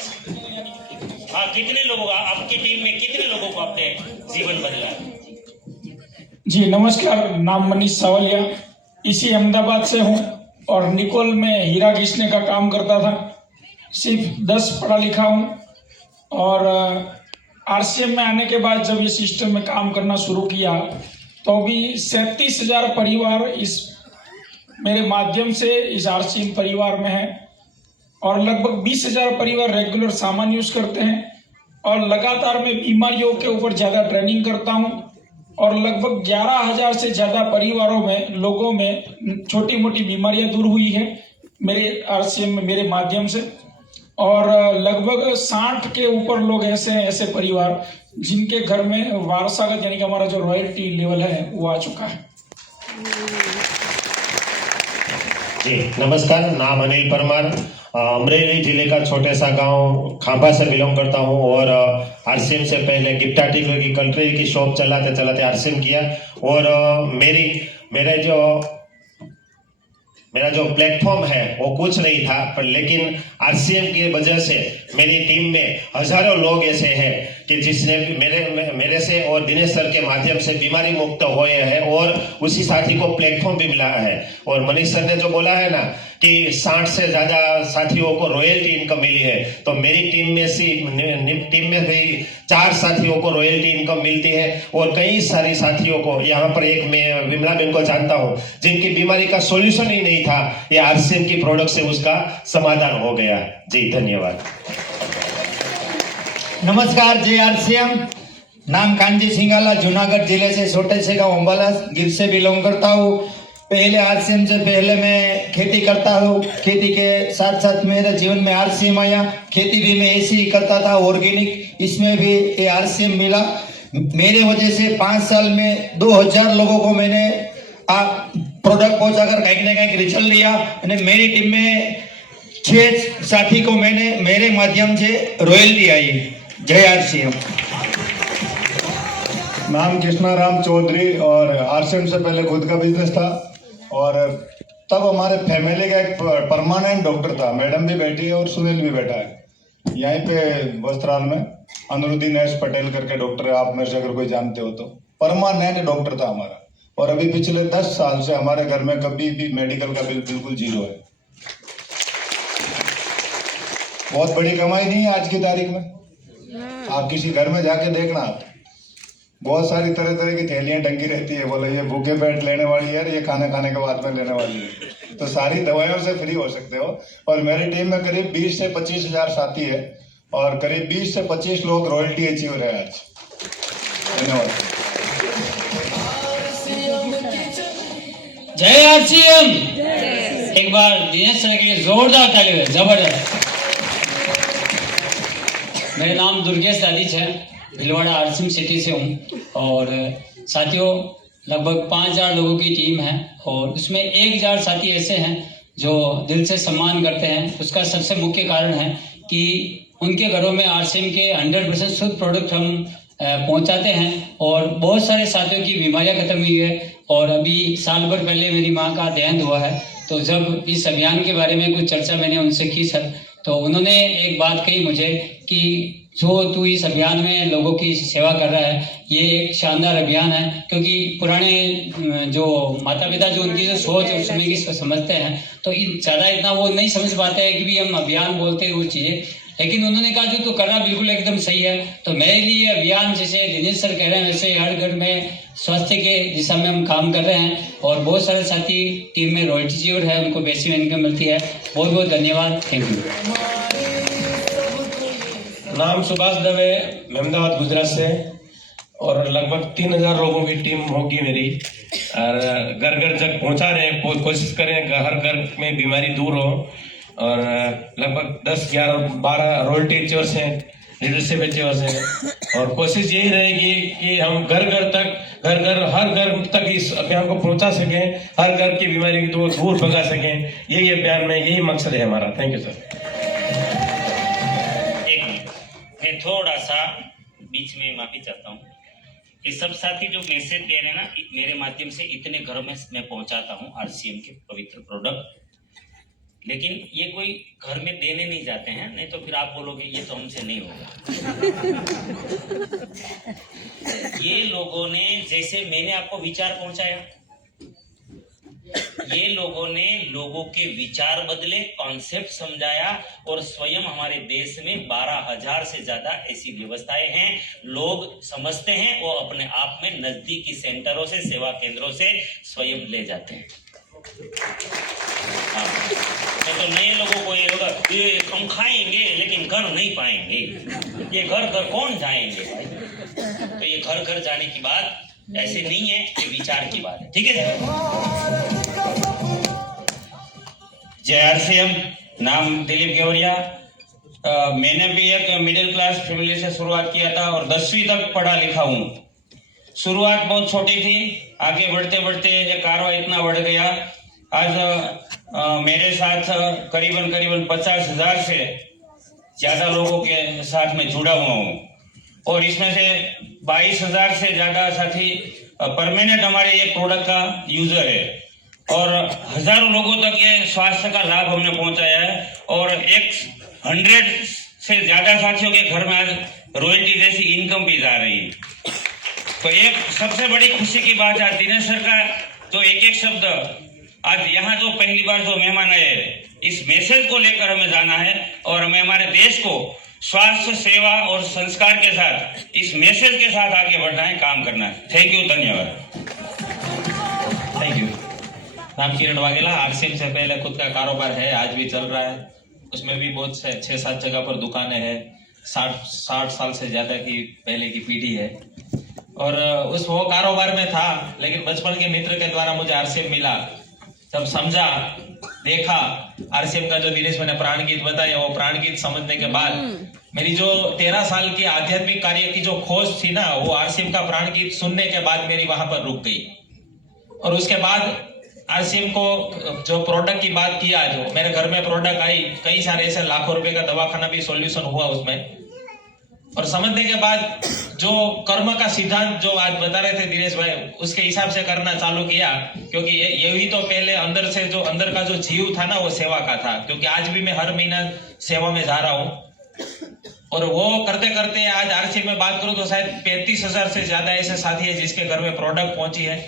हाँ, कितने लोगों का आपकी टीम में कितने लोगों को आपने जीवन बदला? जी नमस्कार, नाम मनीष सावलिया, इसी अहमदाबाद से हूँ और निकोल में हीरा घिसने का काम करता था। सिर्फ 10 पढ़ा लिखा हूँ और आरसीएम में आने के बाद जब इस सिस्टम में काम करना शुरू किया तो अभी 37,000 परिवार इस मेरे माध्यम से इस आरसीएम परिवार में है और लगभग 20,000 परिवार रेगुलर सामान यूज करते हैं और लगातार मैं बीमारियों के ऊपर ज़्यादा ट्रेनिंग करता हूँ और लगभग 11,000 से ज़्यादा परिवारों में लोगों में छोटी मोटी बीमारियां दूर हुई है मेरे आरसीएम में मेरे माध्यम से और लगभग 60 के ऊपर लोग ऐसे परिवार जिनके घर में वारसागत यानी कि हमारा जो रॉयल्टी लेवल है वो आ चुका है। जी नमस्कार, नाम अनिल परमार, अमरेली जिले का छोटे सा गांव खांभा से बिलोंग करता हूं और आरसीएम से पहले गिफ्ट आर्टिकल की कल्ट्री की शॉप चलाते चलाते आरसीएम किया और मेरा जो प्लेटफॉर्म है वो कुछ नहीं था, पर लेकिन आरसीएम की वजह से मेरी टीम में हजारों लोग ऐसे हैं कि जिसने मेरे से और दिनेश सर के माध्यम से बीमारी मुक्त हुए हैं और उसी साथी को प्लेटफॉर्म भी मिला है। और मनीष सर ने जो बोला है ना कि 60 से ज्यादा साथियों को रॉयल्टी इनकम मिली है, तो मेरी टीम में भी 4 साथियों को रॉयल्टी इनकम मिलती है और कई सारी साथियों को, यहाँ पर एक मैं विमला बेन को जानता हूँ जिनकी बीमारी का सॉल्यूशन ही नहीं था, ये आरसीएम की प्रोडक्ट से उसका समाधान हो गया। जी धन्यवाद। नमस्कार, जय आरसीएम। नाम कांजी सिंगाला, जूनागढ़ जिले से छोटे से गांव अंबाला गिर से बिलोंग करता हूँ। पहले आरसीएम से पहले मैं खेती करता हूँ, खेती के साथ साथ मेरे जीवन में आरसीएम आया। खेती भी मैं ऐसे ही करता था ऑर्गेनिक, इसमें भी ये आरसीएम मिला। मेरे वजह से 5 साल में 2000 लोगों को मैंने प्रोडक्ट पहुंचाकर कहीं ना कहीं रिजल्ट लिया। मेरी टीम में 6 साथी को मैंने मेरे माध्यम से रॉयल्टी आई। जय आरसीएम। नाम कृष्णाराम चौधरी और आरसीएम से पहले खुद का बिजनेस था और तब हमारे फैमिली का एक परमानेंट डॉक्टर था, मैडम भी बैठी है और सुनील भी बैठा है यहीं पे वस्त्राल में, अनुरुद्दीन एस पटेल करके डॉक्टर है, आप मेरे से अगर कोई जानते हो तो। परमानेंट डॉक्टर था हमारा और अभी पिछले 10 साल से हमारे घर में कभी भी मेडिकल का बिल बिल्कुल 0 है। बहुत बड़ी कमाई नहीं है आज की तारीख में, आप किसी घर में जाके देखना, बहुत सारी तरह तरह की थैलियां टंगी रहती है, बोले ये भूखे पेट लेने वाली है, ये खाना खाने के बाद में लेने वाली है, तो सारी दवाइयों से फ्री हो सकते हो। और मेरी टीम में करीब 20 से 25,000 साथी है और करीब 20 से 25 लोग रॉयल्टी अचीवर है आज। धन्यवाद। जय आरसीएम। एक बार दिनेश सर के लिए जोरदार ताली हो, जबरदस्त। मेरा नाम दुर्गेश दादीच है, भिलवाड़ा आरसीएम सिटी से हूँ और साथियों लगभग 5,000 लोगों की टीम है और उसमें 1,000 साथी ऐसे हैं जो दिल से सम्मान करते हैं। उसका सबसे मुख्य कारण है कि उनके घरों में आरसीएम के 100% शुद्ध प्रोडक्ट हम पहुंचाते हैं और बहुत सारे साथियों की बीमारियां खत्म हुई है। और अभी साल भर पहले मेरी माँ का देहांत हुआ है, तो जब इस अभियान के बारे में कुछ चर्चा मैंने उनसे की सर, तो उन्होंने एक बात कही मुझे कि जो तू इस अभियान में लोगों की सेवा कर रहा है, ये एक शानदार अभियान है। क्योंकि पुराने जो माता पिता जो उनकी जो सोच और उसमें की समझते हैं, तो ज़्यादा इतना वो नहीं समझ पाते हैं कि भी हम अभियान बोलते हैं वो चीज़ें, लेकिन उन्होंने कहा जो तो करना बिल्कुल एकदम सही है। तो मेरे लिए अभियान जैसे दिनेश सर कह रहे हैं वैसे हर घर में स्वास्थ्य के दिशा में हम काम कर रहे हैं और बहुत सारे साथी टीम में रॉयल्टी अचीवर है, उनको बेसिक इनकम मिलती है। बहुत बहुत धन्यवाद, थैंक यू। नाम सुभाष दवे, अहमदाबाद गुजरात से और लगभग 3,000 लोगों की टीम होगी मेरी और घर घर तक पहुंचा रहे हैं, कोशिश करें हर घर में बीमारी दूर हो और लगभग 10, 11, 12 रॉयल्टी अचीवर्स हैं, लीडरशिप अचीवर्स हैं और कोशिश यही रहेगी कि हम घर हर घर तक इस अभियान को पहुंचा सकें, हर घर की बीमारी को दूर भगा सकें। यही अभियान में यही मकसद है हमारा। Thank you sir. मैं थोड़ा सा बीच में माफी चाहता हूँ। ये सब साथी जो मैसेज दे रहे हैं ना, मेरे माध्यम से इतने घरों में मैं पहुंचाता हूँ आरसीएम के पवित्र प्रोडक्ट। लेकिन ये कोई घर में देने नहीं जाते हैं, नहीं तो फिर आप बोलोगे ये तो हमसे नहीं होगा। ये लोगों ने, जैसे मैंने आपको विचार पहुंचाया, ये लोगों ने लोगों के विचार बदले, कॉन्सेप्ट समझाया, और स्वयं हमारे देश में 12,000 से ज्यादा ऐसी व्यवस्थाएं हैं। लोग समझते हैं, वो अपने आप में नजदीकी सेंटरों से, सेवा केंद्रों से स्वयं ले जाते हैं। हाँ, नहीं तो नए लोगों को ये होगा, ये हम खाएंगे लेकिन घर नहीं पाएंगे, ये घर घर कौन जाएंगे भाई। तो ये घर घर जाने की बात ऐसे नहीं है, ये विचार की बात है। ठीक है जय आरसीएम। नाम दिलीप गेवरिया। मैंने भी एक मिडिल क्लास फैमिली से शुरुआत किया था और 10वीं तक पढ़ा लिखा हूँ। शुरुआत बहुत छोटी थी, आगे बढ़ते बढ़ते ये कारवा इतना बढ़ गया। आज मेरे साथ करीबन 50,000 से ज्यादा लोगों के साथ में जुड़ा हुआ हूँ और इसमें से 22,000 से ज्यादा साथी परमानेंट हमारे ये प्रोडक्ट का यूजर है और हजारों लोगों तक ये स्वास्थ्य का लाभ हमने पहुंचाया है और 100 से ज्यादा साथियों के घर में आज रॉयल्टी जैसी इनकम भी जा रही है। तो एक सबसे बड़ी खुशी की बात है, दिनेश सर का जो एक शब्द आज यहाँ जो पहली बार जो मेहमान आए हैं, इस मैसेज को लेकर हमें जाना है और हमें हमारे देश को स्वास्थ्य सेवा और संस्कार के साथ इस मैसेज के साथ आगे बढ़ना है, काम करना है। थैंक यू, धन्यवाद। Thank you. नाम किरण वाघेला। आरसीएम से पहले खुद का कारोबार है, आज भी चल रहा है। उसमें भी बहुत से 6-7 जगह पर दुकानें हैं। 60 साल से ज्यादा की पहले की पीढ़ी है और उस वो कारोबार में था, लेकिन बचपन के मित्र के द्वारा मुझे आरसीएम मिला। जब समझा, देखा आरसीएम का जो दिनेश मैंने प्राण गीत बताया, वो प्राण गीत समझने के बाद मेरी जो 13 साल की आध्यात्मिक कार्य की जो खोज थी ना, वो आरसीएम का प्राण गीत सुनने के बाद मेरी वहां पर रुक गई। और उसके बाद आरसीएम को जो प्रोडक्ट की बात किया, जो मेरे घर में प्रोडक्ट आई, कई सारे ऐसे लाखों रुपए का दवाखाना भी सॉल्यूशन हुआ उसमें। और समझने के बाद जो कर्म का सिद्धांत जो आज बता रहे थे दिनेश भाई, उसके हिसाब से करना चालू किया, क्योंकि यही तो पहले अंदर से जो अंदर का जो जीव था ना, वो सेवा का था। क्योंकि आज भी मैं हर महीना सेवा में जा रहा हूँ और वो करते करते आज आरसीएम में बात करूं तो शायद 35,000 से ज्यादा ऐसे साथी है जिसके घर में प्रोडक्ट पहुंची है।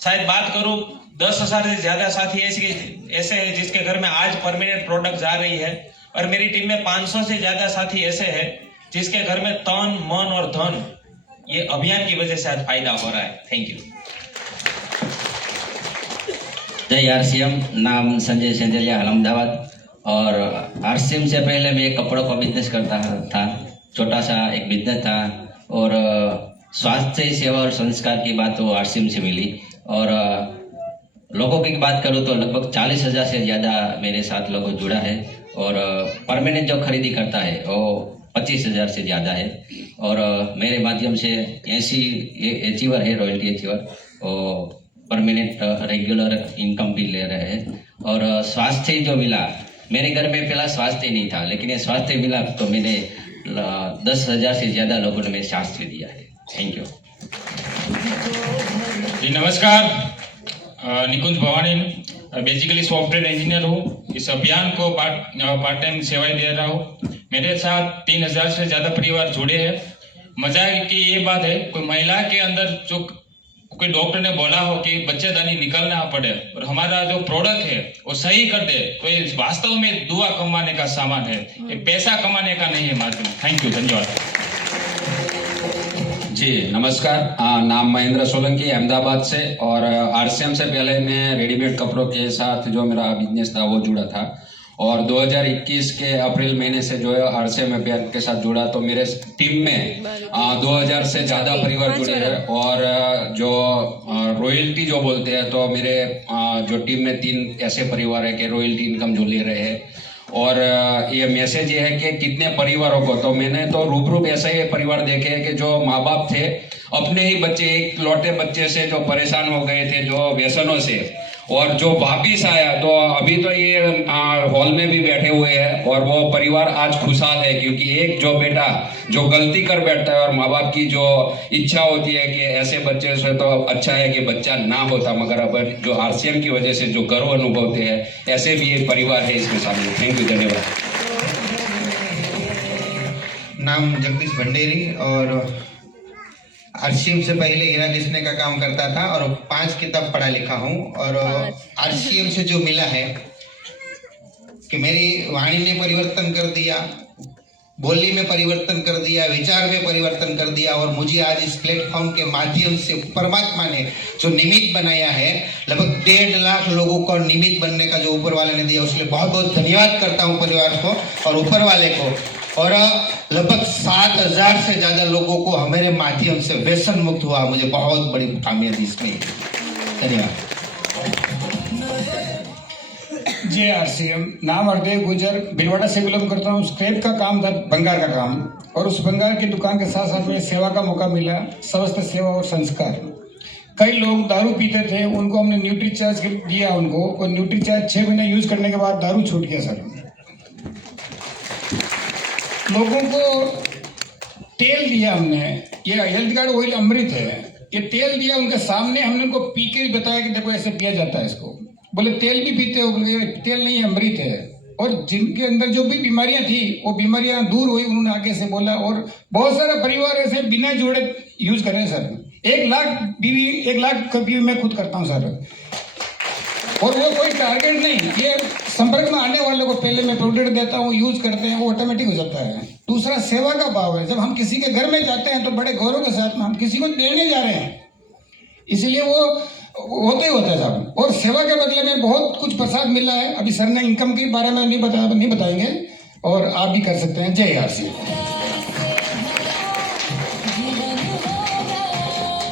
शायद बात करूं 10,000 से ज्यादा साथी ऐसे है जिसके घर में आज परमानेंट प्रोडक्ट जा रही है। और मेरी टीम में 500 से ज्यादा साथी ऐसे हैं जिसके घर में तन, मन और धन ये अभियान की वजह से आज फायदा हो रहा है। Thank you. जय आरसीएम। नाम संजय सेंजलिया, अहमदाबाद। और आरसीएम से पहले मैं कपड़ों का बिजनेस करता था, छोटा सा एक बिजनेस था। और स्वास्थ्य सेवा और संस्कार की बात तो आरसीएम से मिली। और लोगों की बात करूँ तो लगभग 40,000 से ज्यादा मेरे साथ लोगों जुड़ा है और परमानेंट जो खरीदी करता है वो 25,000 से ज्यादा है। और मेरे माध्यम से 80 अचीवर है, रॉयल्टी अचीवर, और परमानेंट रेगुलर इनकम भी ले रहे हैं। और स्वास्थ्य जो मिला, मेरे घर में पहला स्वास्थ्य नहीं था, लेकिन ये स्वास्थ्य मिला तो मैंने 10,000 से ज्यादा लोगों ने स्वास्थ्य दिया है। थैंक यू जी। नमस्कार, निकुंज भवानी, बेसिकली सॉफ्टवेयर इंजीनियर हूँ। इस अभियान को पार्ट टाइम सेवाएं दे रहा हूँ। मेरे साथ 3,000 से ज्यादा परिवार जुड़े हैं। मजा की ये बात है, कोई महिला के अंदर जो कोई डॉक्टर ने बोला हो कि बच्चेदानी निकालना पड़े और हमारा जो प्रोडक्ट है वो सही कर दे, तो ये वास्तव में दुआ कमाने का सामान है, ये पैसा कमाने का नहीं है माध्यम। थैंक यू, धन्यवाद। जी नमस्कार। नाम महेंद्र सोलंकी, अहमदाबाद से। और आरसीएम से पहले मैं रेडीमेड कपड़ों के साथ जो मेरा बिजनेस था वो जुड़ा था और 2021 के अप्रैल महीने से जो है आरसीएम अभियान के साथ जुड़ा। तो मेरे टीम में 2,000 से ज्यादा परिवार जुड़े हैं। और जो रॉयल्टी जो बोलते हैं, तो मेरे जो टीम में 3 ऐसे परिवार है कि रॉयल्टी इनकम जो ले रहे हैं। और ये मैसेज ये है कि कितने परिवारों को, तो मैंने तो रूबरू ऐसे ही परिवार देखे हैं कि जो माँ बाप थे, अपने ही बच्चे, एक लौटे बच्चे से जो परेशान हो गए थे जो व्यसनों से, और जो वापिस आया तो अभी तो ये हॉल में भी बैठे हुए हैं और वो परिवार आज खुशहाल है, क्योंकि एक जो बेटा जो गलती कर बैठता है और माँ बाप की जो इच्छा होती है कि ऐसे बच्चे से तो अच्छा है कि बच्चा ना होता, मगर अब जो आरसीएम की वजह से जो गर्व अनुभवते हैं, ऐसे भी एक परिवार है इसमें शामिल। थैंक यू, धन्यवाद। नाम जगदीश भंडेरी और आरसीएम से पहले हीरा घिसने का काम करता था और 5 किताब पढ़ा लिखा हूँ। और आरसीएम से जो मिला है कि मेरी वाणी ने परिवर्तन कर दिया, बोली में परिवर्तन कर दिया, विचार में परिवर्तन कर दिया, और मुझे आज इस प्लेटफॉर्म के माध्यम से परमात्मा ने जो निमित्त बनाया है, लगभग 1.5 लाख लोगों को निमित्त बनने का जो ऊपर वाले ने दिया, उसके लिए बहुत बहुत धन्यवाद करता हूँ परिवार को और ऊपर वाले को। और लगभग 7,000 से ज्यादा लोगों को हमारे माध्यम से व्यसन मुक्त हुआ, मुझे बहुत बड़ी कामयाबी इसमें। धन्यवाद। जय आरसीएम। नाम हरदेव गुजर, भिलवाड़ा से बिलोंग करता हूँ। स्क्रैप का काम था, भंगार का काम, और उस भंगार की दुकान के साथ साथ में सेवा का मौका मिला, समस्त सेवा और संस्कार। कई लोग दारू पीते थे, उनको हमने न्यूट्री चार्ज दिया उनको, और न्यूट्री चार्ज 6 महीने यूज करने के बाद दारू छूट गया सर। लोगों को तेल दिया हमने, ये हेल्थ कार्ड ऑयल अमृत है, ये तेल दिया उनके सामने, हमने उनको पी के बताया कि देखो ऐसे पिया जाता है इसको। बोले तेल भी पीते हो? बोले तेल नहीं है, अमृत है। और जिनके अंदर जो भी बीमारियां थी वो बीमारियां दूर हुई, उन्होंने आगे से बोला। और बहुत सारा परिवार ऐसे बिना जोड़े यूज कर रहे हैं सर। 1 लाख बीवी मैं खुद करता हूँ सर, और वो कोई टारगेट नहीं, ये संपर्क में आने वालों को पहले मैं प्रोडक्ट देता हूँ, यूज करते हैं, वो ऑटोमेटिक हो जाता है। दूसरा सेवा का भाव है, जब हम किसी के घर में जाते हैं तो बड़े गौरव के साथ में हम किसी को देने जा रहे हैं, इसीलिए वो होता ही होता है साहब। और सेवा के बदले में बहुत कुछ प्रसाद मिला है। अभी सर ने इनकम के बारे में नहीं बताएंगे, और आप भी कर सकते हैं। जय आरसीएम।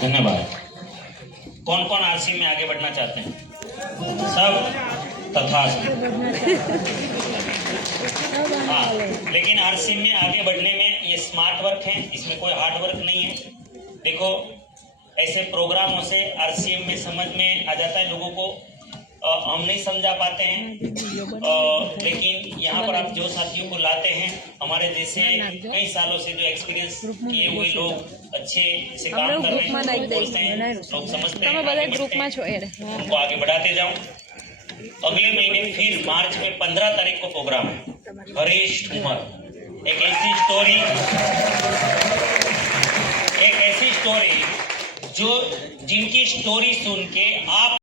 धन्यवाद। कौन कौन आरसीएम में आगे बढ़ना चाहते हैं? सब तथास्तु। हाँ, लेकिन आरसीएम में आगे बढ़ने में ये स्मार्ट वर्क है, इसमें कोई हार्ड वर्क नहीं है। देखो, ऐसे प्रोग्रामों से आरसीएम में समझ में आ जाता है लोगों को। हम नहीं समझा पाते हैं, लेकिन यहाँ पर आप जो साथियों को लाते हैं, हमारे जैसे कई सालों से जो एक्सपीरियंस किए हुए लोग अच्छे से काम कर रहे हैं, लोग बोलते हैं, लोग समझते हैं, उनको आगे बढ़ाते जाओ। अगले महीने फिर मार्च में 15 तारीख को प्रोग्राम है, वरिष्ठ उम्र। एक ऐसी स्टोरी जो जिनकी स्टोरी सुन के आप